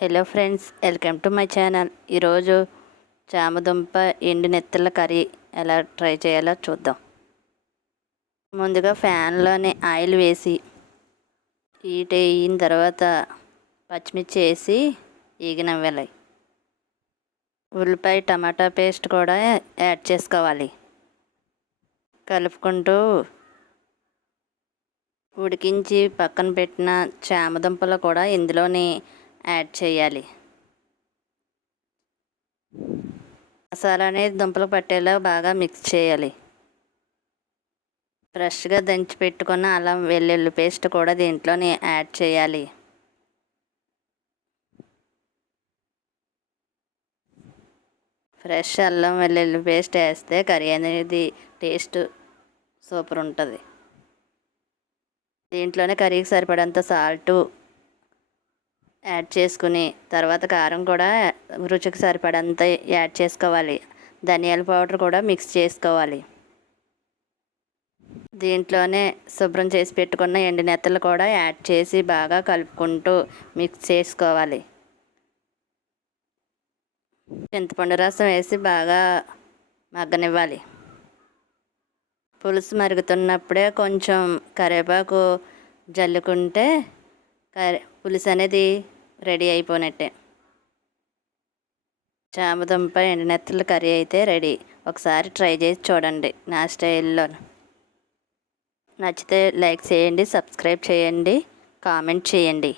Hello friends, welcome to my channel. ఈరోజు చామదుంప ఎండు నెత్తల curry ఎలా ట్రై చేయాలో చూద్దాం. ముందుగా ఫ్యాన్లోనే ఆయిల్ వేసి హీట్ అయిన తర్వాత పచ్చిమిర్చి వేసి ఈగనివ్వాలి. ఉల్లిపాయ టమాటా పేస్ట్ కూడా యాడ్ చేసుకోవాలి. కలుపుకుంటూ ఉడికించి పక్కన పెట్టిన చామదుంపలు కూడా ఇందులోనే యాడ్ చేయాలి. మసాలా అనేది దుంపలు పట్టేలా బాగా మిక్స్ చేయాలి. ఫ్రెష్గా దంచి పెట్టుకున్న అల్లం వెల్లుల్లి పేస్ట్ కూడా దీంట్లోనే యాడ్ చేయాలి. ఫ్రెష్ అల్లం వెల్లుల్లి పేస్ట్ వేస్తే కర్రీ అనేది టేస్ట్ సూపర్ ఉంటుంది. దీంట్లోనే కర్రీకి సరిపడంత సాల్టు యాడ్ చేసుకుని తర్వాత కారం కూడా రుచికి సరిపడంత యాడ్ చేసుకోవాలి. ధనియాల పౌడర్ కూడా మిక్స్ చేసుకోవాలి. దీంట్లోనే శుభ్రం చేసి పెట్టుకున్న ఎండు నెత్తలు కూడా యాడ్ చేసి బాగా కలుపుకుంటూ మిక్స్ చేసుకోవాలి. చింతపండు రసం వేసి బాగా మగ్గనివ్వాలి. పులుసు మరుగుతున్నప్పుడే కొంచెం కరివేపాకు జల్లుకుంటే పులుసు అనేది రెడీ అయిపోయినట్టే. చామదుంప ఎండునెత్తల కర్రీ అయితే రెడీ. ఒకసారి ట్రై చేసి చూడండి నా స్టైల్లో. నచ్చితే లైక్ చేయండి, సబ్స్క్రైబ్ చేయండి, కామెంట్ చేయండి.